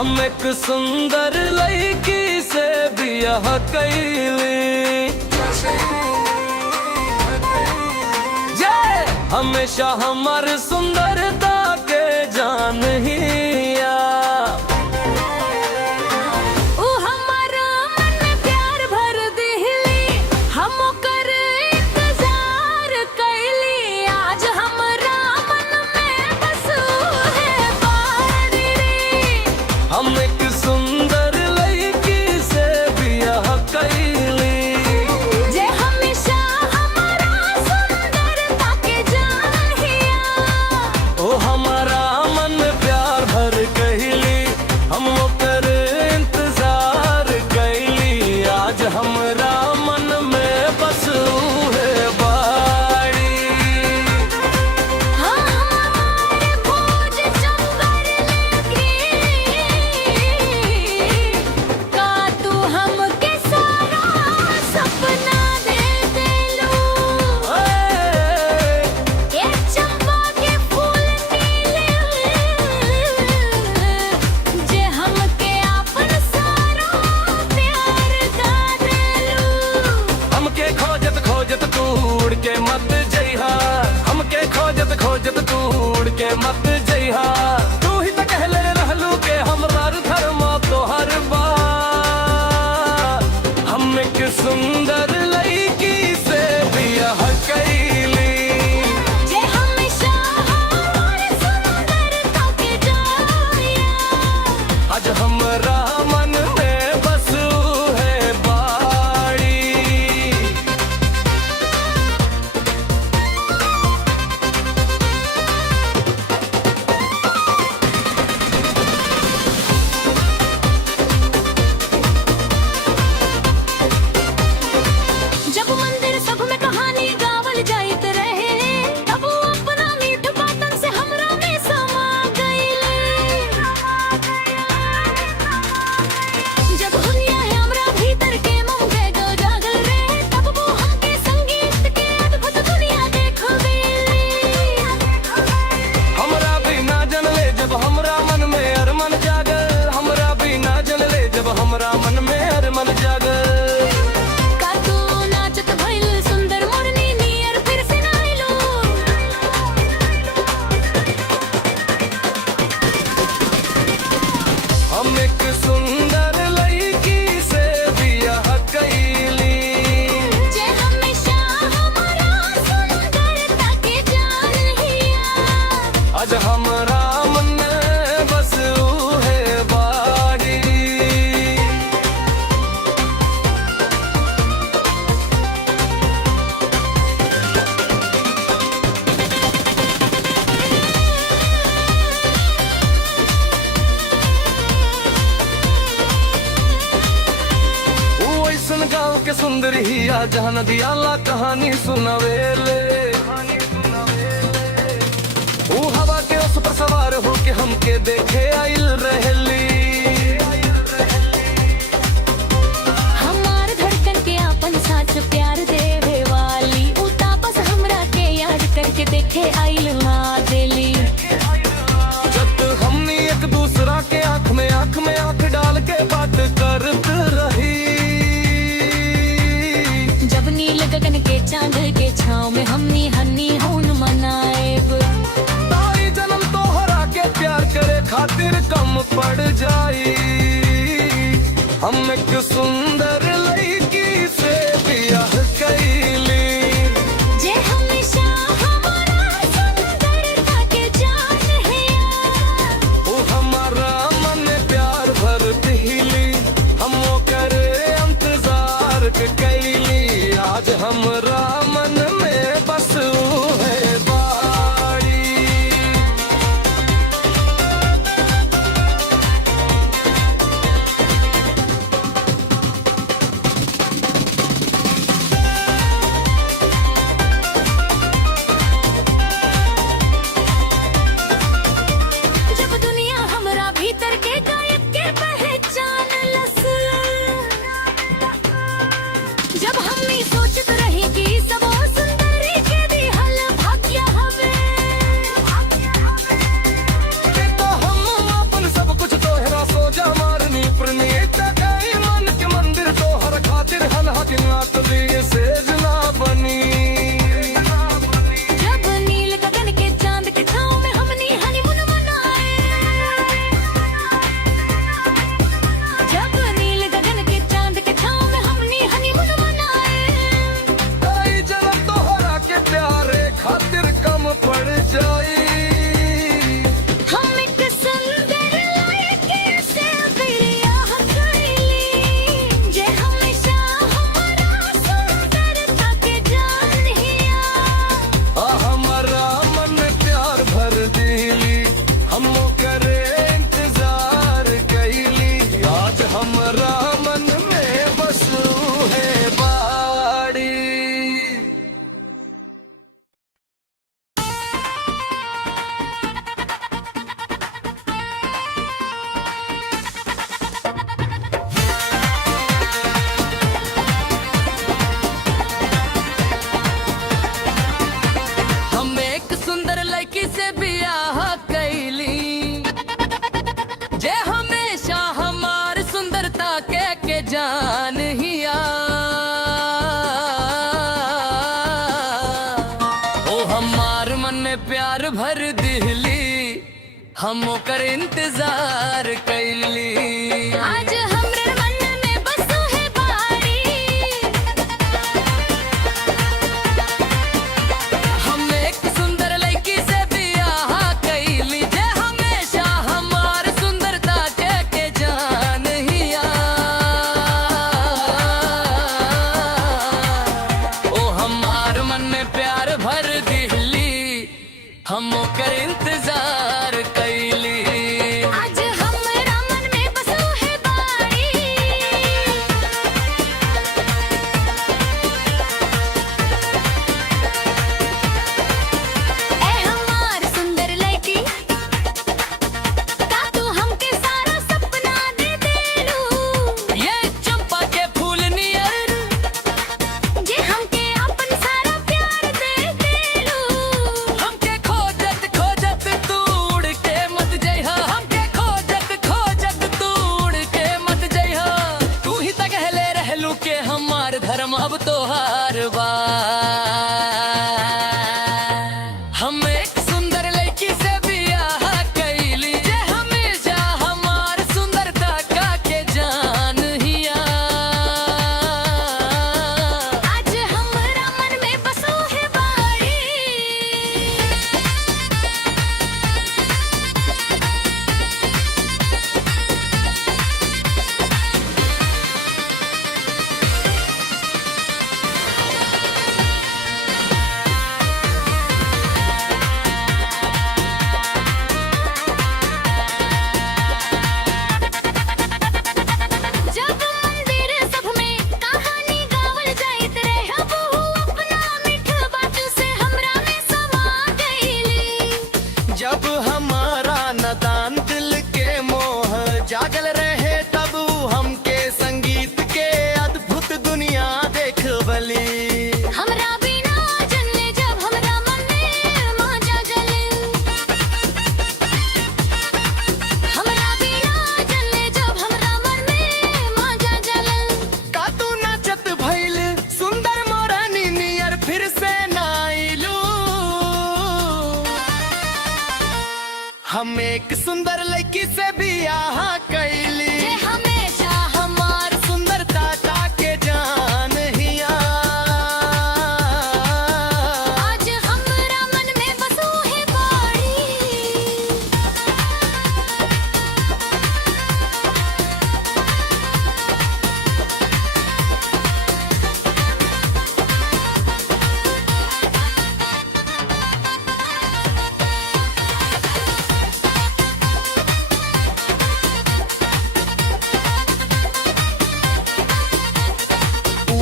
हम एक सुंदर लड़की से बियाह कैली, हमेशा हमार सुंदरता के जान हिया। ओ हमारा मन में प्यार भर दिहली, हम ओकर इंतजार कैली। आज हमरा मन में बस है बारी रे। हम एक सुंदर लड़की से बियाह कैली, जे हमेशा हमारा सुंदरता के जान हिया। ओ हमारा मन में प्यार भर कैली, हम ओकर इंतजार कैली। आज हमरा मन में बस है बाड़ी। हाँ हमारे भोज चंगर लेके का तू हमके सारा सपना दे देलू। ये चंपा के फूल नीले जे हमके आपन सारा प्यार दा देलू। हमके खोजत खोजत तू उड़ के मत जइहा, हमके खोजत खोजत तू उड़ के मत जइहा। तू ही तो कहले रहलू के हमरार धर्मा तोहर बा। हम एक सुंदर लड़की से बियाह कैली, जे हमेशा हमारे सुंदरता के जानिया। आज हमरा मन में बस है बाड़ी। जब मंदिर सब में कहानी गावल जाइत रहे, तब वो अपना मीठ बातन से हमरा में समा गइले। जब हुरिया है हमरा भीतर के मुंगे गो जागल रे, तब वो हमके संगीत के अद्भुत दुनिया देखो गइले। हमरा बिना जनले जब हमरा मन में अरमान जागल, हमरा बिना जनले जब हमरा मन में अरमान जागल। का तू नाचत भइल सुंदर मोरनी नियर फिर से नाइलो। हम एक सुंदर लड़की से बियाह कैली, जे हमेशा हमारा सुंदरता के जान हिया। आज हमरा मन में बस है बाड़ी। वो ऐसन गाँव के सुंदर हिया जहाँ नदियाला कहानी सुनावेले। वो हवा के उस पर सवार होके हमके देखे आइल रहली। हमार धड़कन के अपन साथ प्यार देवे वाली, उ तापस हमरा के याद करके देखे आइल ना देली। जब हमनी एक दूसरा के आंख में आंख डाल के बात करत रही। जब नील गगन के चांद के छाँव में हमनी हन्नी हून मनाएब। ताई जन्म तोहरा के प्यार करे खातिर कम पड़ जाई। हम एक सुंदर लड़की से बियाह कैली, जे हमेशा हमारा सुंदरता के जान हिया। वो हमारा मन में प्यार भर दिली, हम ओकर इंतजार के कैली। आज हमरा मन में बस है बाड़ी। हम ओकर इंतजार कैली। आज हमरे मन में बसो है बाड़ी, हम एक सुंदर लड़की से बियाह कैली, जे हमेशा हमार सुंदरता के जान हिया। ओ हमार मन में प्यार भर दिली, हम ओकर इंतजार कैली। आज हमरा मन में बसो है बाड़ी। ए हमार सुंदर लड़की, का तू हमके सारा सपना दे देलू, ये चंपा के फूल नियर, जे हमके अपन सारा प्यार दे देलू। हमके खोजत खोजत तू उड़ के मत जइहा, हमके खोजत खोजत तू उड़ के मत जइहा। तू ही त कहले रहलू के हमार धर्म अब तोहार बा। हम एक सुंदर लड़की से बियाह कैली, जे हमेशा हमार सुंदरता के जान हिया। आज हमरा मन में बसो है बाड़ी। जब मंदिर सब में कहानी गावल जाइत रहे, अब अपना मीठ बात से हमरा में समा गईली। जब हमारा नदान दिल के मोह जागल रहे, तब हमके संगीत के अद्भुत दुनिया देखबली। हमरा बिना जनले जब हमरा मन में मजा जले, हमरा बिना जनले जब हमरा मन में मजा जले। का तू नाचत भइल सुंदर मोरनी नियर फिर से नाइलू। हम एक सुंदर लड़की से बियाह कैली, जे हमेशा हमार सुंदरता के जान हिया। आज हमरा मन में बसो है बाड़ी।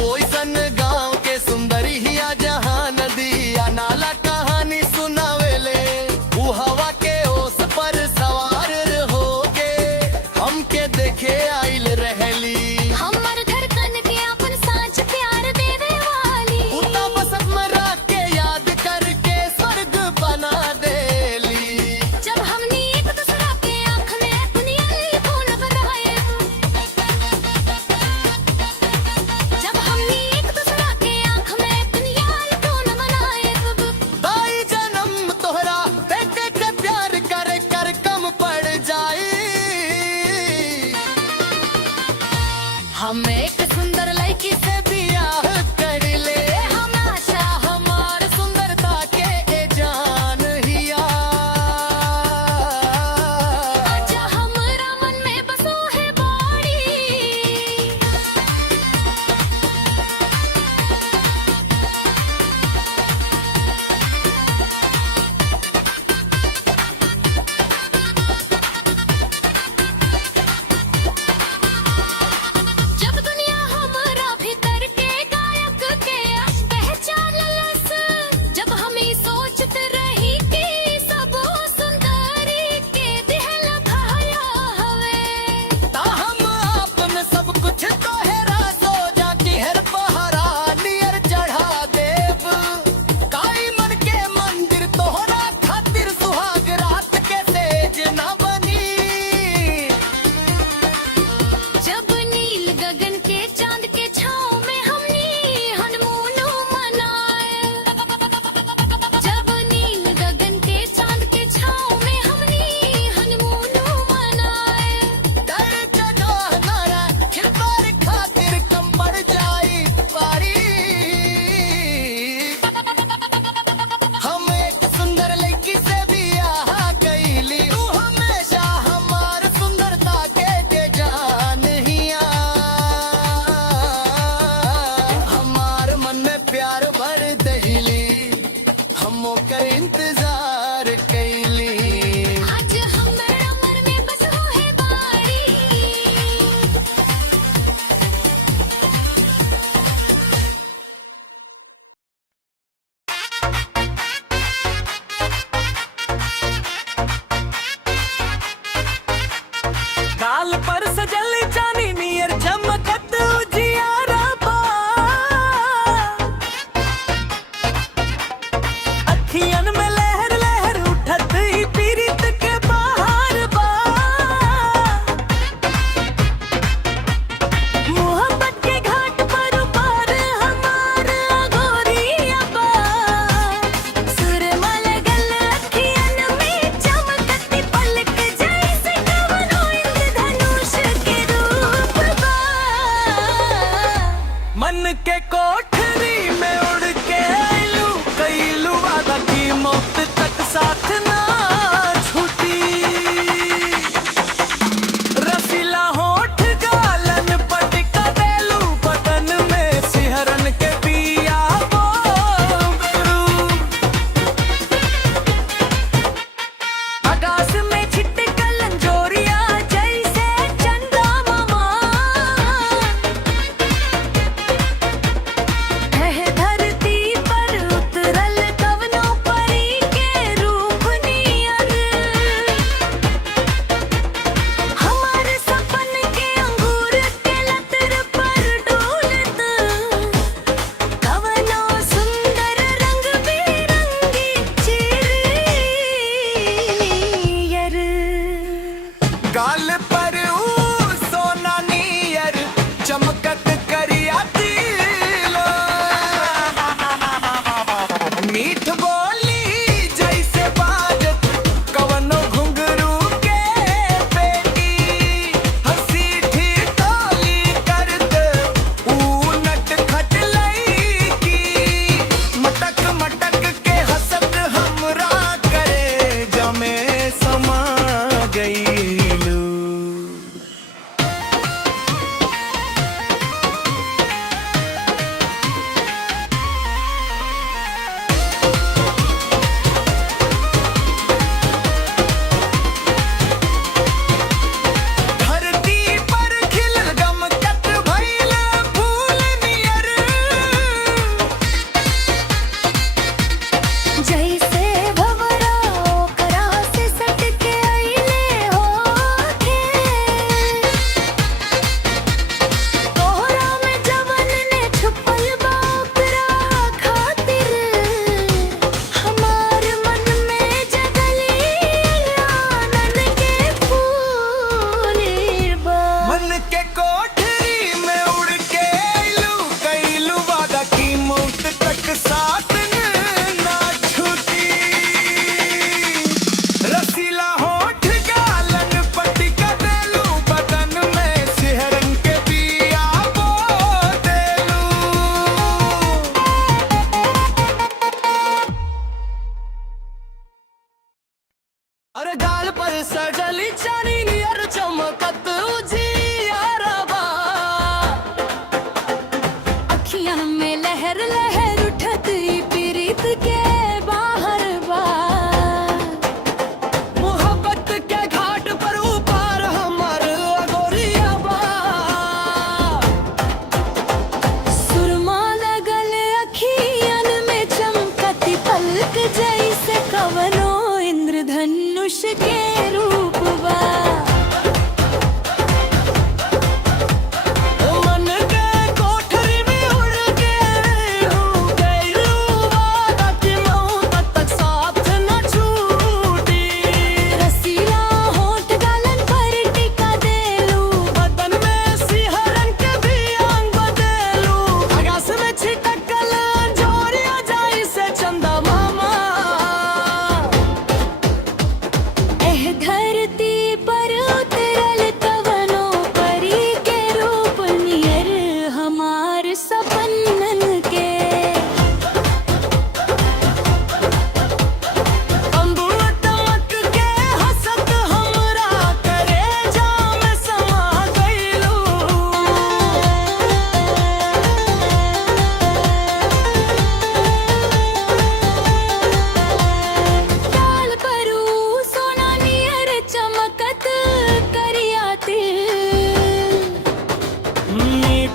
ओइसन गांव के सुंदरी हिया, जहां नदी या नाला कहानी सुनावेले। ऊ हवा के ओस पर सवार होके हमके देखे आइल रहली। हमर धड़कन के अपन साँच प्यार देवे वाली। उतना बस हमरा के याद करके स्वर्ग बना देली। जब हमनी एक दूसरा के आँख में दुनियाई खून बनाए, जब हमनी एक दूसरा के आँख में दुनियाई खून बनाए, दाई जन्म तोहरा देख के प्यार कर कर कम पड़ जाई।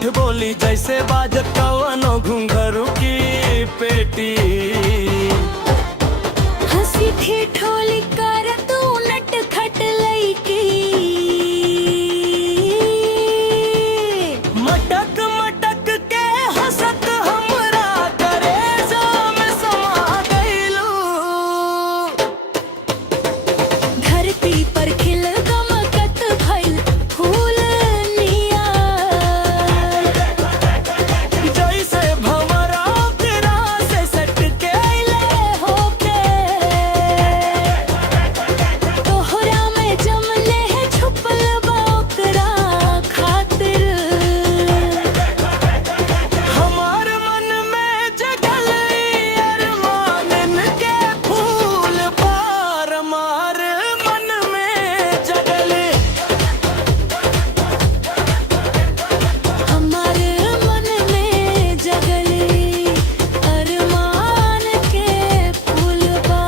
मीठ बोली जैसे बाजत कवनो घुंघरू की पेटी। हंसी ठिठोली कर तू नटखट लईकी। मटक मटक के हंसत हमरा करेजा में समा गइलू। धरती पर खिल गमकत भइल फूल निया। जैसे भंवरा तेरा से सट के ले होके तोहरा में जमले है छुपल बा ओकरा खातिर। हमार मन में जगल अरमानन के फूल पार। हमार मन में जगल हमारे मन में जगले अरमान के फूल बा।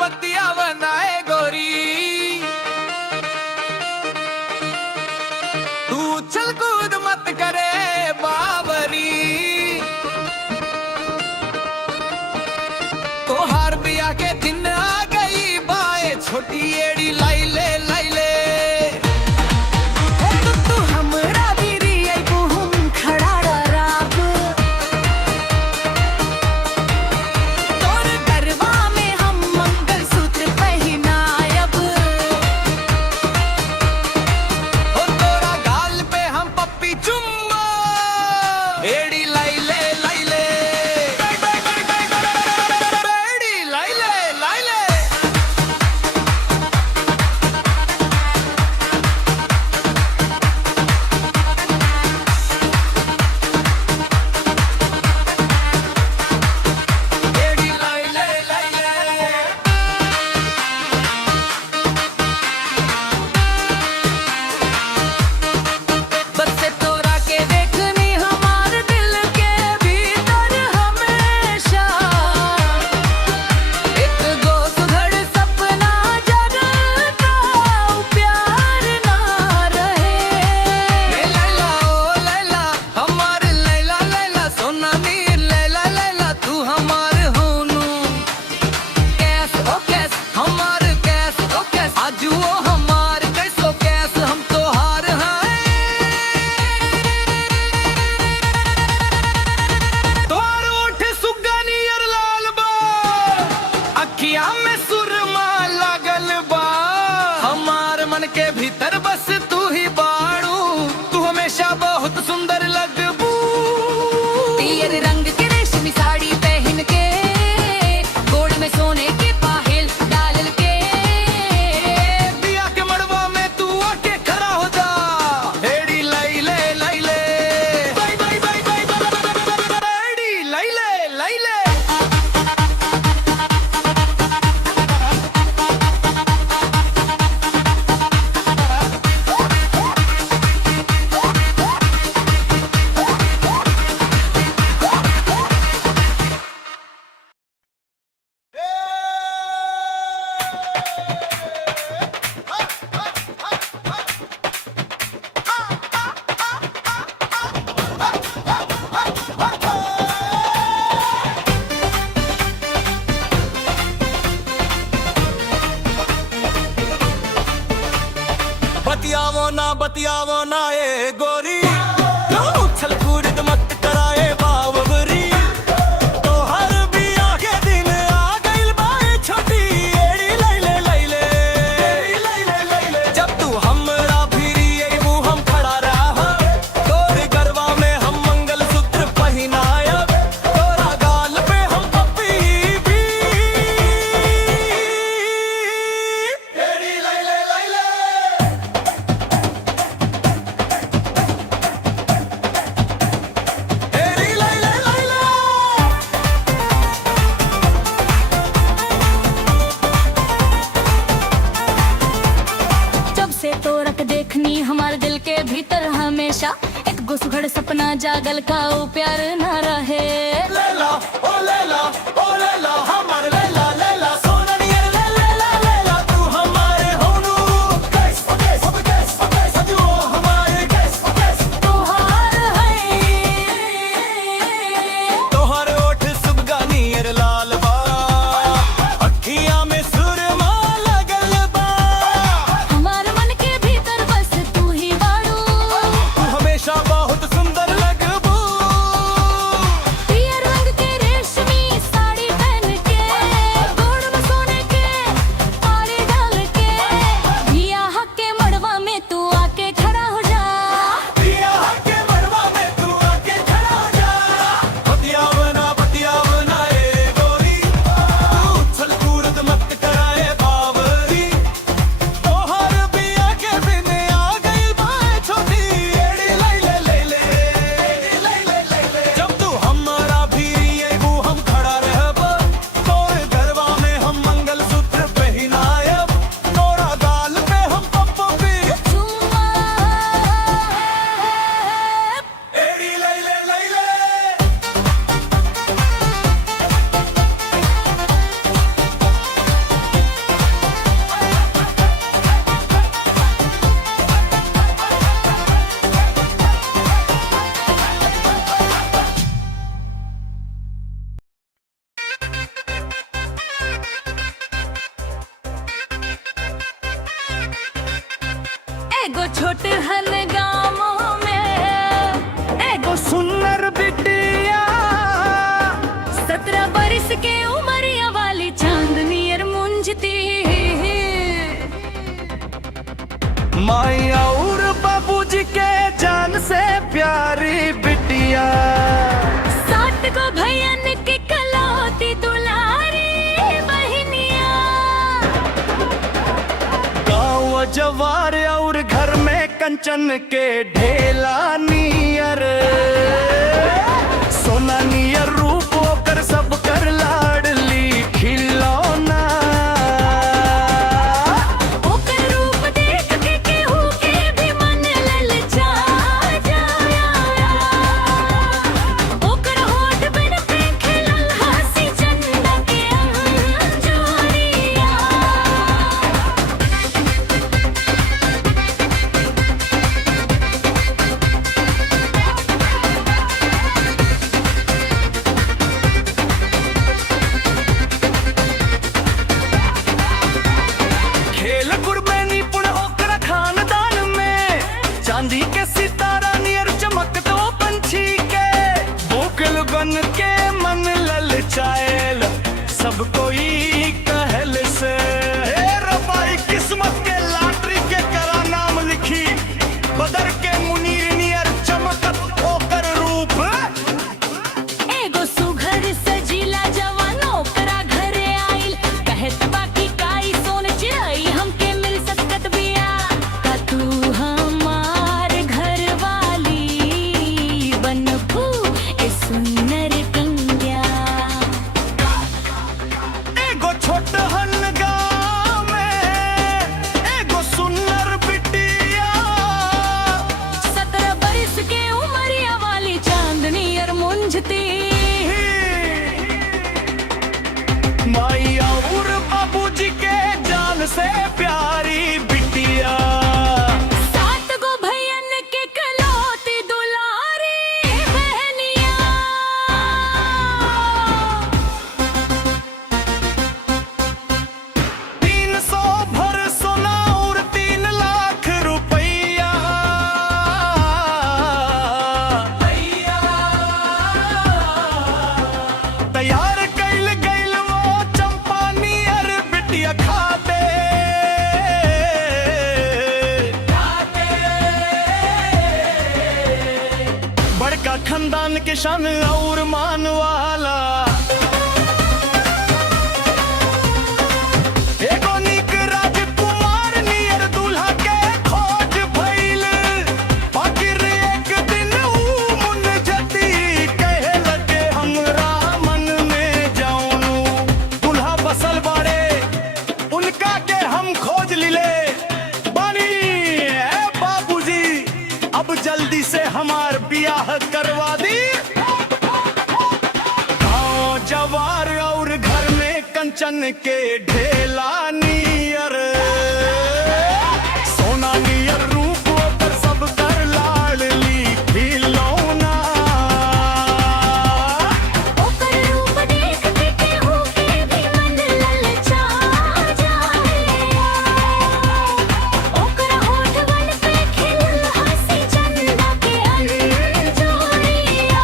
बतिया बनाए गोरी, तू उछल कूद मत करे बाबरी। तोहार बिया के दिन आ गई बाए छोटी एड़ी लाइले लाइले। तू हमरा बिरी आइबू हम खड़ा राब। तोर गरबा में हम मंगलसूत्र पहिनायब। ओ तोरा गाल पे हम पप्पी चुम्मा एड़ी लाइले लाइले। एड़ी लाइले लाइले। एड़ी लाइले लाइले। बस से तोरा के देखनी हमार दिल के भीतर हमेशा। एक गो सुघड़ सपना जगता प्यार ना रहे। लैला ओ लैला हमार लैला लैला सोना मीर लैला लैला तू हमार होनू। कैस ओ कैस हमार कैस ओ कैस आजू ओ हमार कैसो कैस हम तो हार हैं। तोर ओठ सुग्गा नियर लाल बा, अखिया में सुरमा लागल बा। हमार मन के भीतर बस तू ही बाड़ू, तू हमेशा बहुत सुंदर लगबू। पियर रंग के रेशमी साड़ी पहन के गोड़ में सोने के पाहिल डाल के। बिया के मड़वा में तू आके खड़ा हो जा। एड़ी लाइले लाइले। एड़ी लाइले लाइले। बतियावो ना ए गोरी, उछल कूद मत कराए बावरी। तोहर बिया के दिन आ गइल बाए छोटी एड़ी लाइले लाइले। जब तू हमरा भिरी अइबू हम खड़ा रहब, तोर गरबा में हम मंगलसूत्र पहिनायब। तोरा गाल पे हम पप्पी भी। एड़ी लाइले लाइले। देखनी हमारे दिल के भीतर हमेशा एक गुसगड़ सपना जागल का वो प्यार न रहे। लैला ओ लैला ओ लैला हमार लैला लैला सोना नियर लैला लैला तू हमारे होनू। कैस ओ कैस ओ कैस ओ एगो छोट हन गाँव में एगो सुंदर बिटिया 17 बरिस के उमरिया वाली चांदनी अर मुंजती माई और बाबूजी के जान से प्यारी बिटिया 7 को भैयन के कलौती दुलारी बहनिया गाँव जवार और घर में कंचन के ढेला नियर सोना नियर रूप कर सब कर लाडली खिलौना ओकर रूप देख के केहू के भी मन ललचा जाया ओकर होठ बिन पे खिलल हंसी चंदा के अंजोरिया खेल गुरबैनी पुण ओकरा खानदान में चांदी के सितारा नियर चमक दो पंछी के बोकल बन के मन ललचाएल सब कोई कहल से हे रबाई किस्मत के लॉटरी के करा नाम लिखी बदर के मुनीर नियर चमकत ओकर रूप एगो सुघर सजीला जवान ओकरा घरे आइल कहत बाकी काई सोन चिड़ई हमके मिल सकत बिया का तू हमार घर वाली बनबू ए सुंदर कन्या एगो छोट हन गाँव में एगो सुंदर बिटिया 17 बरिस के उमरिया वाली चांदनी अर मुंजती माई और बाबूजी के जान से प्यारी बिटिया 7 गो भैयन के कलौती दुलारी बहनिया 300 भर सोना और 3 लाख रुपया तैयार कैल गैल वो चंपा नियर बिटिया खाते बड़का खानदान के शान और मान वाला एगो निक राजकुमार नियर दूल्हा के खोज भइल आखिर एक दिन ऊ मुन जती कहे लगे हमरा मन में जाऊनु दूल्हा बसल बाड़े उनका के हम खोज लिले बानी ए बाबूजी अब जल्दी से हमार बियाह करवा दी गाँव जवार और घर में कंचन के ढेला नियर सोना नियर रूप पर सब कर लाडली खिलौना ओकर रूप देख के केहू के भी मन ललचा जाए ओकर होठ बन पे खिलल हंसी चंदा के अंजोरिया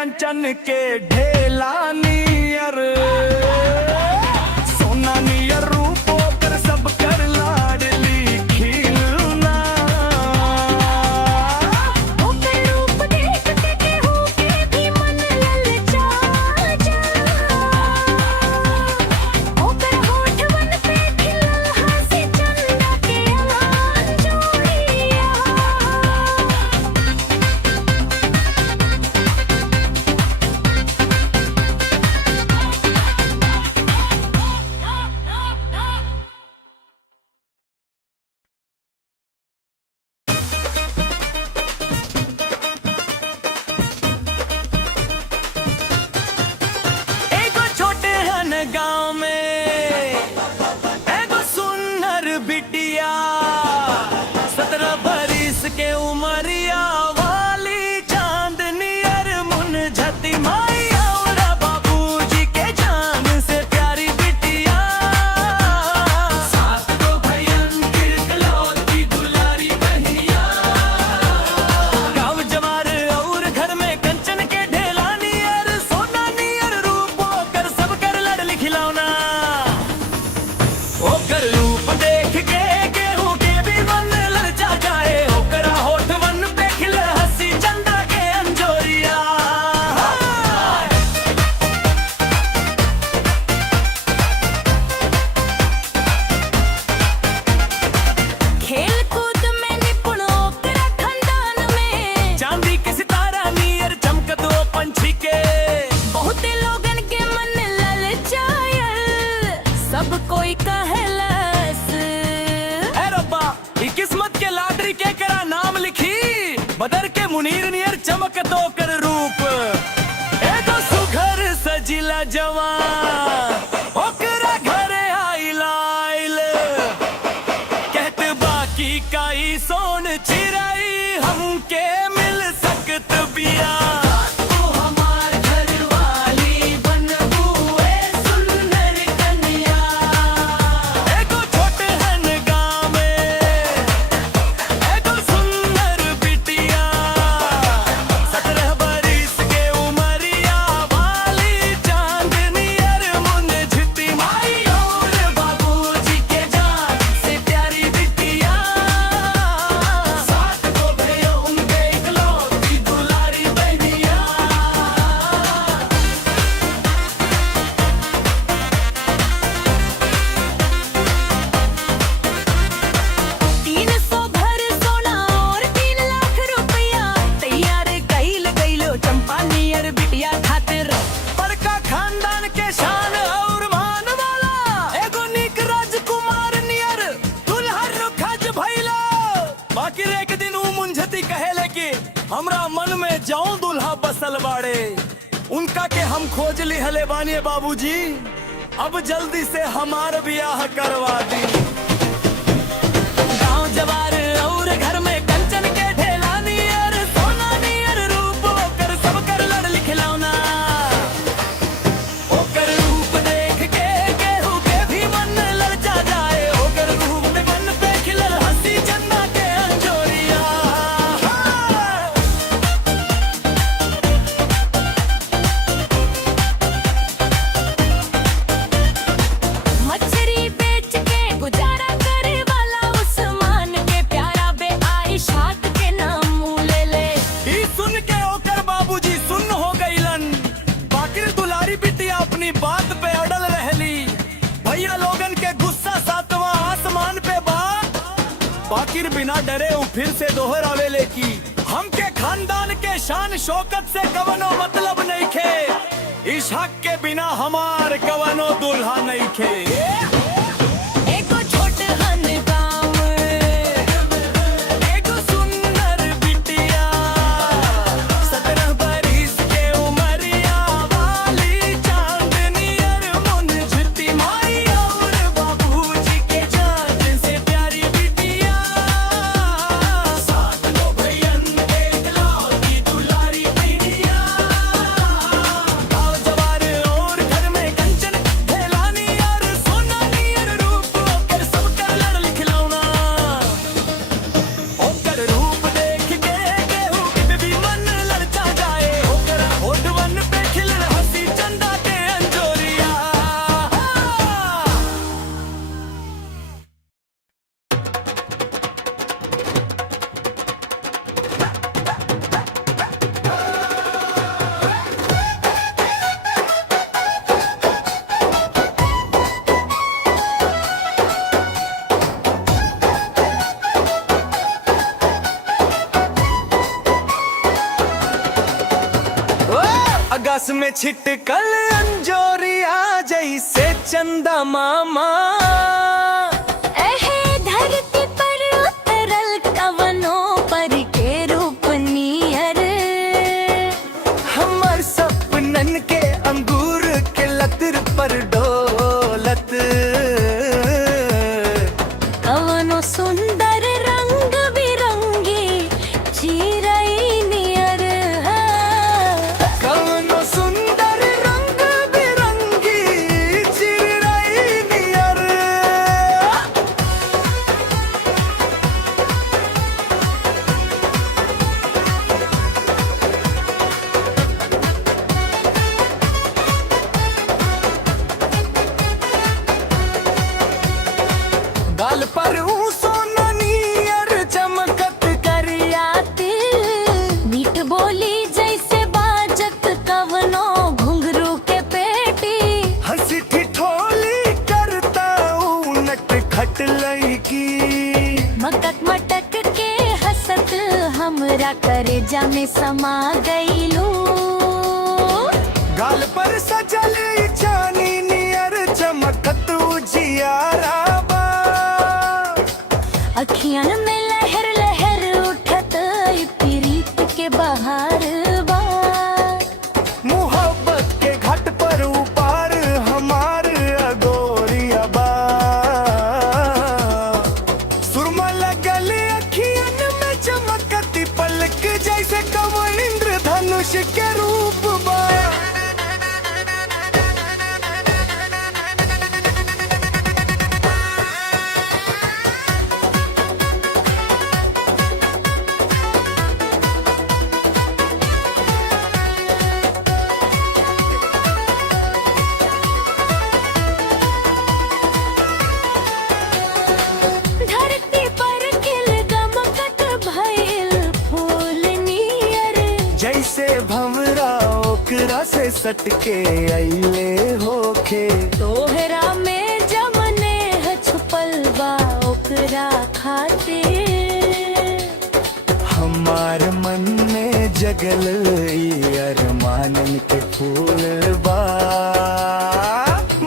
कंचन के ढेला नियर सोना नियर रूपो कर सब कर लाडली खिलना ओकर रूप देख के केहू के भी मन ललचा जा ओकर होठवन पे खिलल हंसी चंदा के अंजोरिया एगो छोटे हन गांव में एगो सुनर बिटिया 17 बरिस के उमरिया वाली चांदनी अर मुनझती माई और बाबूजी के जान से प्यारी बिटिया 7 गो भैयन की इकलौती दुलारी बहनिया गाँव जवार और घर में कंचन के ढेला नियर सोना नियर रूप ओकर सब कर लड़ली खिलौना ओकर रूप देख के केहू के भी मन ललचा जाए ओकरा होठवन पे खिले हंसी चंदा के अंजोरिया खेल कूद में निपुण ओकरा खानदान में चांदी के सितारा नियर चमकत वो पंछी के बहुते लोगन के मन ललचायल सब कोई कहलस ए रब्बा ई किस्मत के लाटरी के करा नाम लिखी बदर के मुनीर नियर चमक दो कर रूप एगो सुघर सजिला जवान ओकरा घरे आइल आइल कहत बाकी काई सोन चिराई हमके मिल सकत बिया तू हमार घर वाली बनबू ए सुंदर कन्या एगो छोटे हन गाँव में एगो सुंदर बिटिया 17 बरिस के उमरिया वाली चांदनी अर मुनझती माई और बाबूजी के जान से प्यारी बिटिया 7 गो भैया उनके इकलौती दुलारी बहनिया 300 भर सोना और 3 लाख रुपया तैयार कइल गइलो चंपा नियर बिटिया खातिर बड़का खानदान के शान और मान वाला एगो निक राजकुमार नियर दुल्हन रुखज भइला बाकी एक दिन ऊ मुंझती कहेले कि हमरा मन में जाऊं दुल्हा बसल बाड़े उनका के हम खोज लिहले बानी बाबूजी अब जल्दी से हमार ब्याह करवा दी गाँव जवार और घर में कंचन के ढेला नियर सोना नियर रूप ओकर सब कर लड़ली खिलौना ओकर रूप देख के केहू के भी मन ललचा जाए ओकर रूप में मन पे खिलल हंसी चंदा के अंजोरिया मछरी बेच के गुजारा करे वाला उस्मान के प्यारा बे आइशात के नाम ले ले ई सुन के ओकर बाबूजी सुन्न हो गईलन बाकी दुलारी बिटिया अपनी बात पे अड़ल रहली भैया लोगन के गुस्सा 7वां आसमान पे बात बाकिर बिना डरे ऊ फिर से दोहरावेले की हमके खानदान के शान शौकत से कवनो मतलब नहीं खे इस हक के बिना हमार कवनो दुल्हा नहीं खे एगो छोट हन गाँव एगो सुंदर बिटिया 17 बरिस के उमरिया वाली चांदनी अर मुनझती माई और बाबूजी के जान से प्यारी बिटिया 7 गो भैयन के इकलौती दुलारी बहनिया गाँव जवार और घर में कंचन ढेलानी और सोना आकाश में छिटकल अंजोरिया जैसे चंदा मामा। एहे धरती पर उतरल कवनो परी के रूप नियर। हमर सपनन के अंगूर के लतर पर डोलत। कवनो सुंदर रंग बिरंगी चिरई नियर। कवनो सुंदर रंग बिरंगी चिरई नियर। गाल पर ऊ सोना नियर चमकत करिया तिल मीठ बोली जैसे बाजत कवनो घुंघरू के पेटी। हंसी ठिठोली करता ऊ नट खट लईकी। मटक मटक के हंसत हमरा करेजा में समा गईलू। गाल पर सजल चानी नियर चमकत उजियारा बा। अखियन में लहर लहर उठत ई प्रीत के बहार बा। मोहब्बत के घाट पर ऊपर हमार अगोरिया बा। सुरमा लगल अखियन में चमकती पलक जैसे कमल इंद्रधनुष के रूप बा। धरती पर खिल गमकत भइल फूल नियर। जैसे भंवरा ओकरा से सटके अइले होखे। तोहरा में जमने है छुपल बा ओकरा खातिर। हमार मन में जगल ई अरमानन के फूल बा।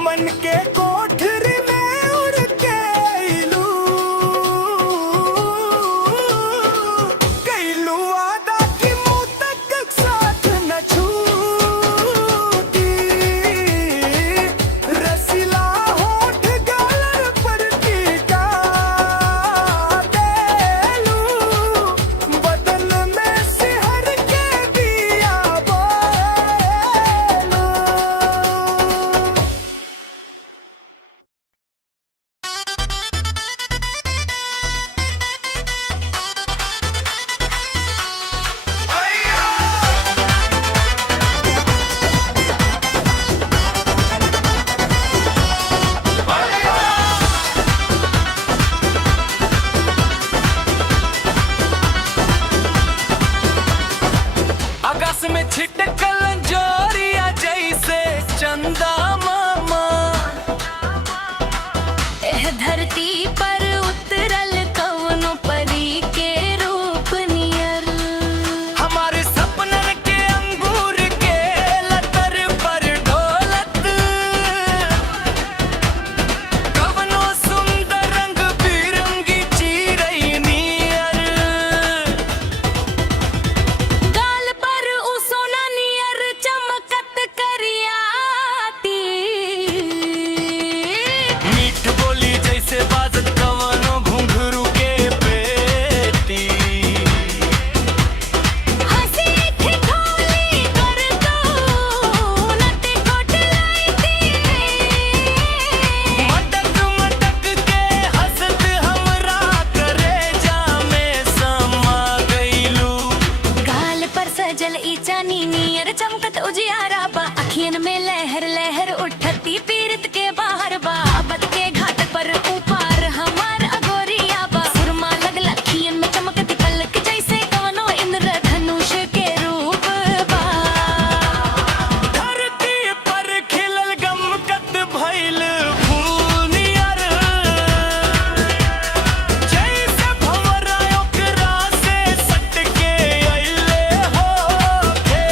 मन के कोठरी में उड़ के अइलू। कइलू वादा कि मुँह तक साथ न छूटी। रसीला होठ गाल पर टीका देलू। बदन में सिहर के दिया बोलू। आकाश में छिटकल अंजोरिया जैसे चंदा मामा। एह धरती पर उतरल कवनो परी के रूप नियर। हमारे सपनन के अंगूर के लतर पर डोलत। कवनो सुंदर रंग बिरंगी चिरई नियर। गाल पर ऊ सोना नियर चमकत करिया तिल। मीठ बोली जैसे बाजत कवनो घुंघरू के पेटी। हंसी ठिठोली करतो नट कोट लाईती। मटक मटक के हंसत हमरा करेजा में समा गईलू। गाल पर सजल ई चानी नियर चमकत उजियारा बा। अखियन में लहर लहर उठती पीरत के बाहर बा। बद के घाट पर ऊपर हमार अगोरिया बा। सुरमा लगल अखियन में चमकती पलक जैसे कवनो इंद्रधनुष के रूप बा। धरती पर खिलल गमकत भइल फूल नियर। जैसे भंवरा ओकरा से सटके अइले होखे।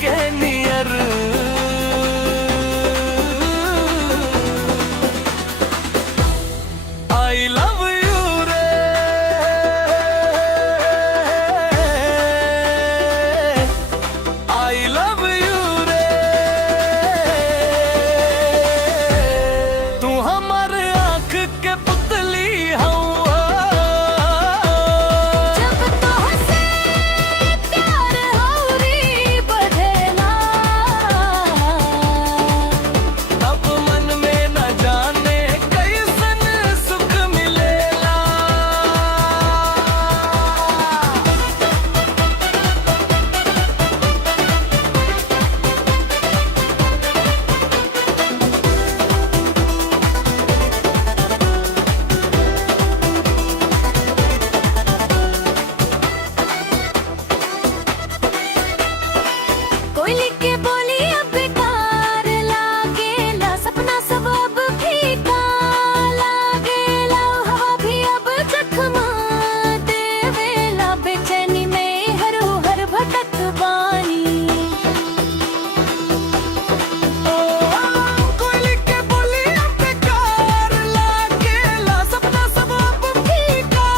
के नियर आई लव यू रे, आई लव यू रे, तू हमारे आँख के पुतली हवा। जब तोहसे प्यार औरी बढ़ेला, अब मन में न जाने कैसन सुख मिलेला। कोयले के बोली अब बेकार लागेला, सपना सब अब फीका लागेला, हवा भी अब जख्मा देवेला, बेचैनी में हर भटक बानी। कोयले के बोली अब बेकार लागेला, सपना सब अब फीका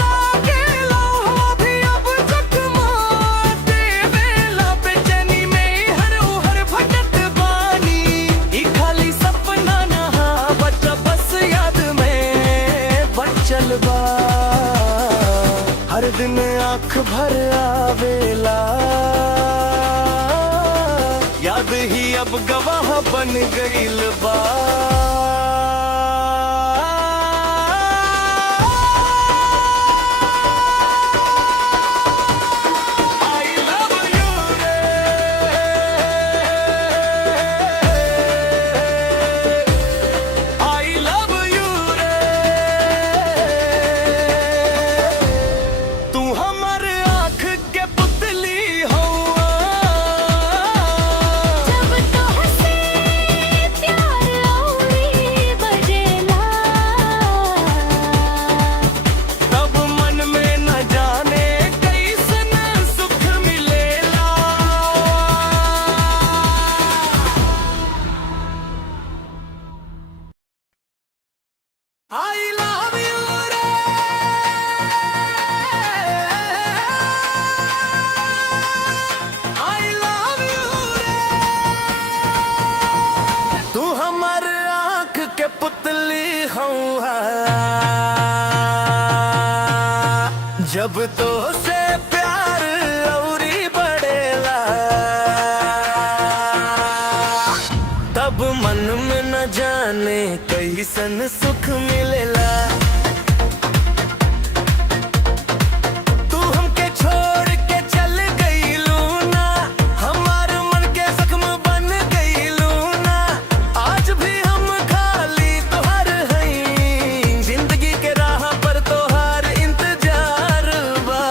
लागेला, हवा भी अब जख्मा देवेला, बेचैनी में हर भटक बानी। ई खाली सपना नहा बचा बस याद में बचल बा, हर दिन आँख भर आवेला, याद ही अब गवाह बन गईल बा। I love you रे, I love you रे, तू हमारे आँख के पुतली हवा। जब तोहसे प्यार औरी बढ़ेला, तब मन में न जाने कैसन सुख मिलेला। I love you रे, I love you रे, तू हमारे आँख के पुतली हवा। जब तो से प्यार औरी बढ़ेला, तब मन में न जाने कैसन सुख मिलेला। तू हमके छोड़ के चल गईलू ना, हमार मन के जख्म बन गईलू ना, आज भी हम खाली तोहर हई, जिंदगी के राह पर तोहार इंतजार बा।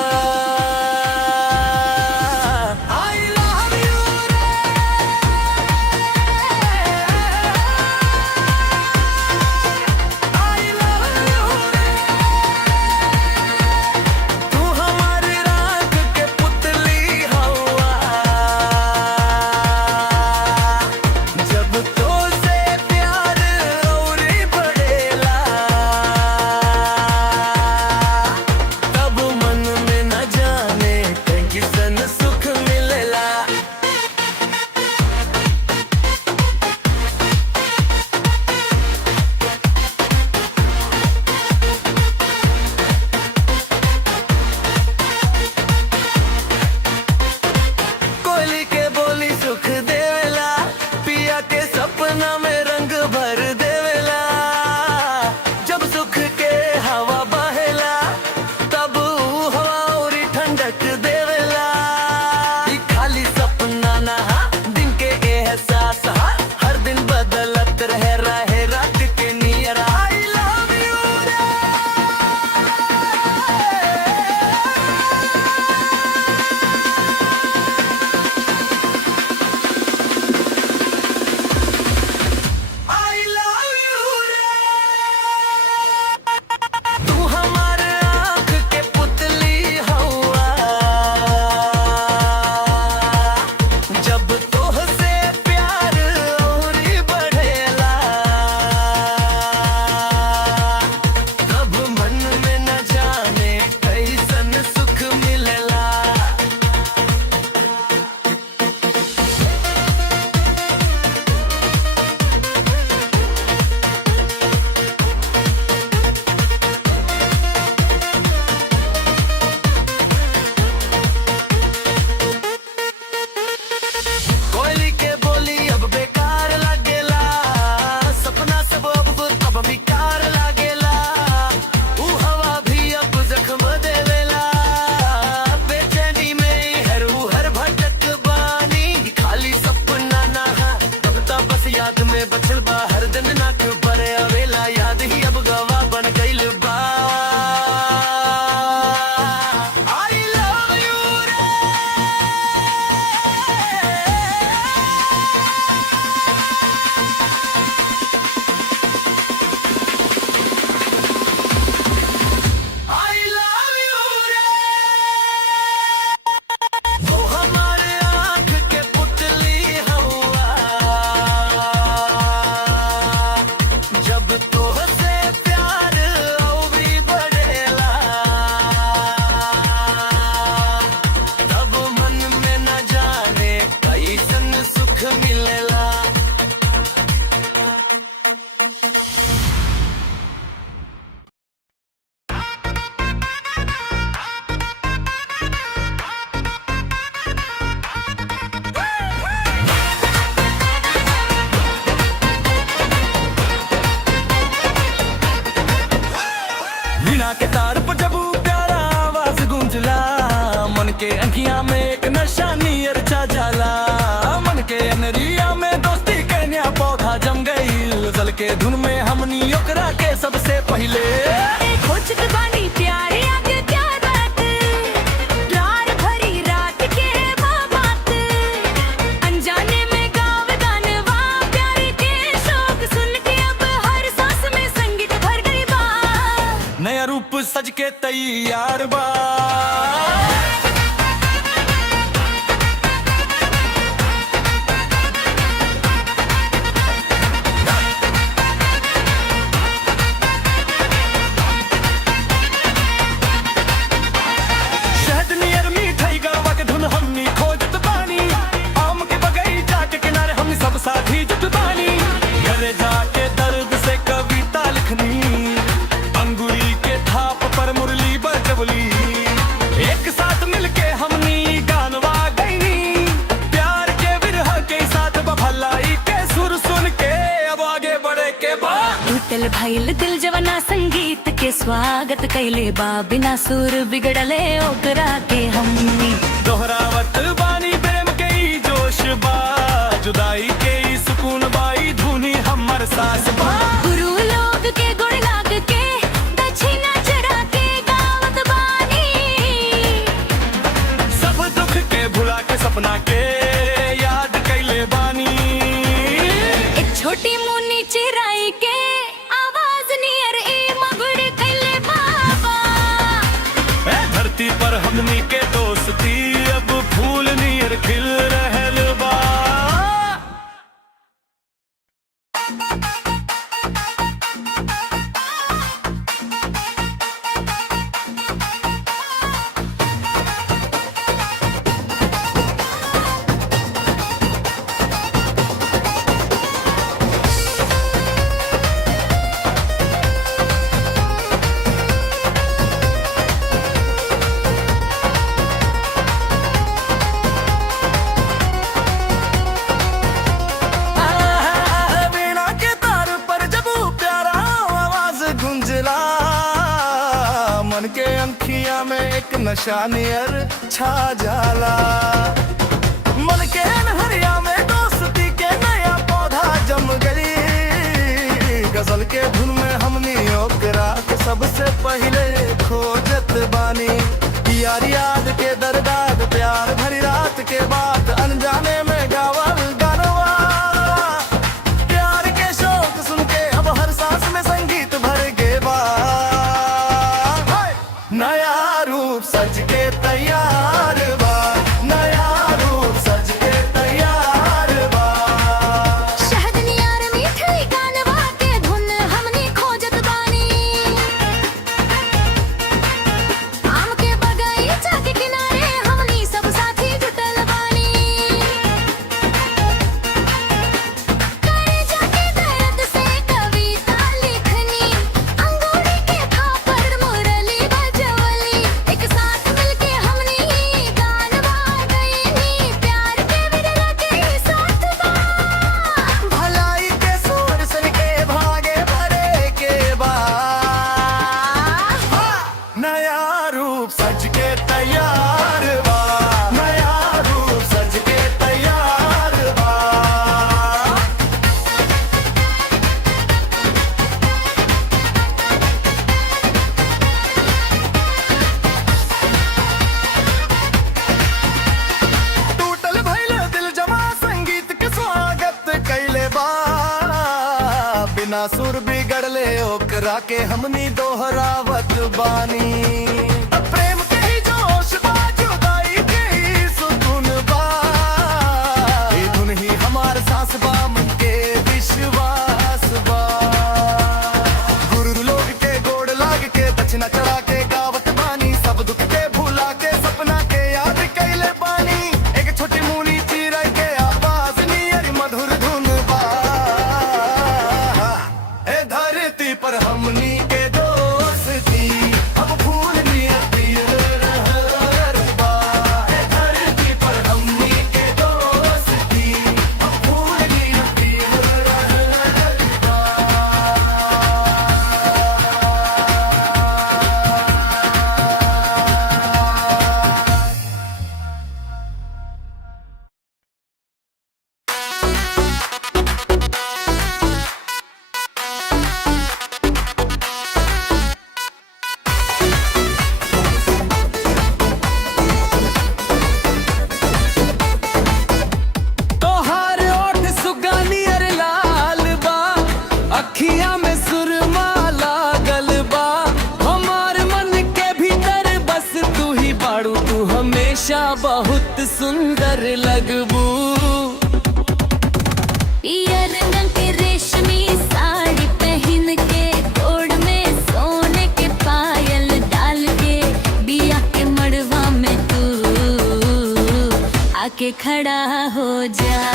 के धुन में हमनी ओकरा के सबसे पहले खोजत बानी प्यार आगे क्या बात, प्यार भरी रात के बात, अनजाने में गाँव गानवा प्यार के शौक सुन के अब हर सांस में संगीत भर गई बात। नया रूप सज के तैयार बा, साथी जुट बानी घरे जाके दर्द से कविता लिखनी, अंगुली के थाप पर मुरली बजवली, एक साथ मिलके हमनी गानवा गईनी, प्यार के विरह के साथ भलाई के सुर सुन के अब आगे बढ़े के बाद टूटल भइल दिल जवना संगीत के स्वागत कैले बा, बिना सुर बिगड़ले ओकरा के हमनी दोहरावत बानी प्रेम के ई जोश बा, जुदाई के ई सुकून बाई धुनी हमर सास बा। गुरु लोग के गुण लाग के दक्षिणा चढ़ा के गावत बानी, सब दुख के भुला के सपना के याद कैले बानी, एक छोटी मुन्नी चिराई के आवाज नियर ए मगुड़ कैले बाबा। ए धरती पर हमनी के दोस्ती अब फूल नियर खिल रहल बा। मन के अंखिया में एक नशा नियर छा जाला, मन के अनहरिया में दोस्ती के नया पौधा जम गई, गजल के धुन में हमनी ओकरा के सबसे पहले खोजत बानी, यार याद के दर्दाद प्यार भरी रात के बाद अनजाने में गावल गानवा, प्यार के शौक सुन के अब हर सांस में संगीत भर गे बा। नया रूप सज के तैयार बा, नया रूप सज के तैयार बा। शहद नियर मीठी गानवा के धुन हमनी खोजत बानी, आम के बगीचा के किनारे हमनी सब साथी जुटल बानी, करे जाके दर्द से कविता लिखनी, अंगूरी के थापर मुरली बजवली, एक साथ मिलके हमनी गानवा गईनी, प्यार के विरह के साथ बा। भलाई के सुर सुन के भागे भरे के बाद नया रूप सज के तैयार बा, नया रूप सज के तैयार बा। टूटल भइल दिल जमा संगीत के स्वागत कैले बा, बिना सुर बिगड़ले ओकरा के हमनी दोहरावत बानी, प्रेम के ही जोश बा, जुदाई के ही सुकून बा, ई धुन ही हमार सास बा, मन के विश्वास बा, गुरु लोग के गोड़ लाग के दक्षिणा चढ़ा के गावत बानी, सब दुख के भुला के सपना के याद कैले बानी, एक छोटी मुनी चिड़ै के आवाज नियर मधुर धुन बा। ए धरती पर हमनी के दोस्ती अब फूल नियर बाड़ू तू हमेशा बहुत सुंदर लगबू। पियर रंग की रेशमी साड़ी पहन के गोड़ में सोने के पायल डाल के बिया के मड़वा में तू आके खड़ा हो जा।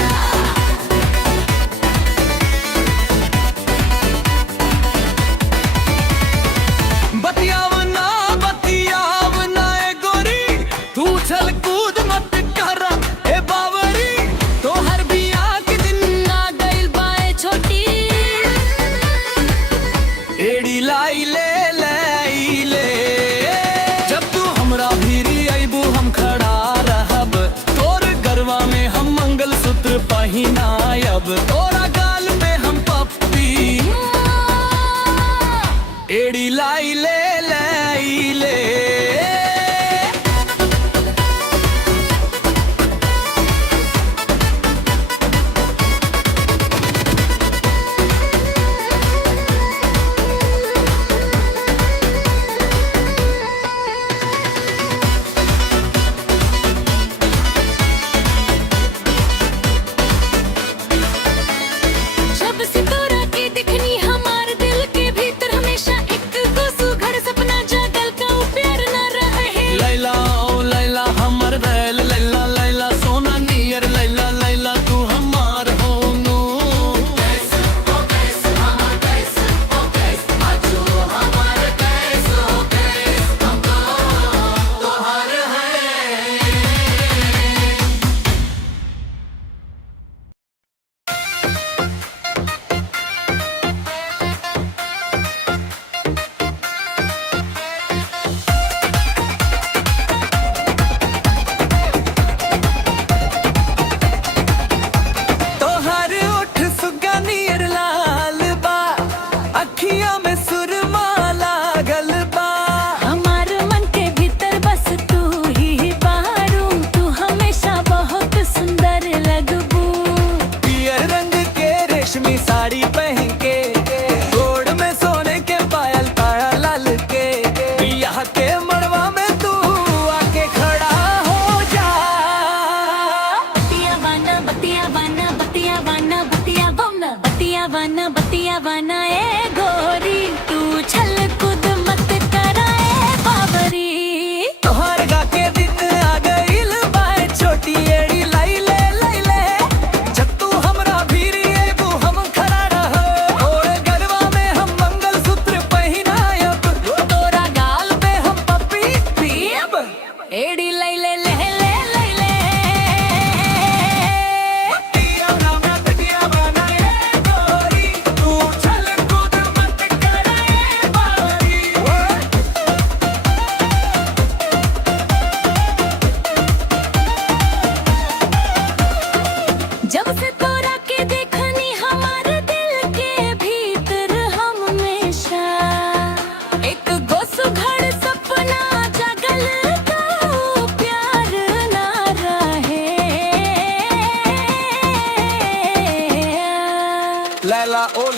बतियावना बतियावना ए गोरी, तू उछल कूद मत करा ए बावरी। तो हर बिया के दिन आ गइल बाए छोटी, एड़ी लाई ले लाई ले। जब तू हमरा भीरी अइबू हम खड़ा रहब, तोर गरवा में हम मंगलसूत्र पहिनायब, तोरा गाल में हम पप्पी। एड़ी लाई ले लाई ले। जब से तोरा के दिखनी हमार दिल के भीतर हमेशा एक को सुघड़ सपना जागल का प्यार न रहे। लैला ओ लैला हमर बैल, लैला लैला सोना नियर, लैला लैला तू हमार होनू। तोहर ओठ सुगा नियर लाल बा, अखियां में सुरमा लागल बा। हमार मन के भीतर बस तू ही बारू, तू हमेशा बहुत सुंदर लगबू। पियर रंग के रेशमी साड़ी पहन के, गोड़ में सोने के पायल तारा लाल के, बियाह के मड़वा में तू आके खड़ा हो जा। बतिया वाना बतिया वाना बतिया वाना बतिया वाना बतिया वाना बतिया वाना ए गोरी, तू छल कूद मत करा ए बावरी। तोहर गा के दिन आ गइल बाए छोटी, एड़ी लाई ले लाई ले। जब तू हमरा भीरी अइबू हम खड़ा रहब, और गरवा में हम मंगलसूत्र पहिनायब, तोरा गाल पे हम पप्पी पियब। एड़ी लै ले ले ले ले ले। बतियावना बतियावना ए गोरी, तू उछल कूद मत करा ए बावरी। जब से तोरा के देखनी हमार दिल के भीतर हमेशा एक गो सुघड़ सपना जागल का प्यार ना रहे। लैला ओ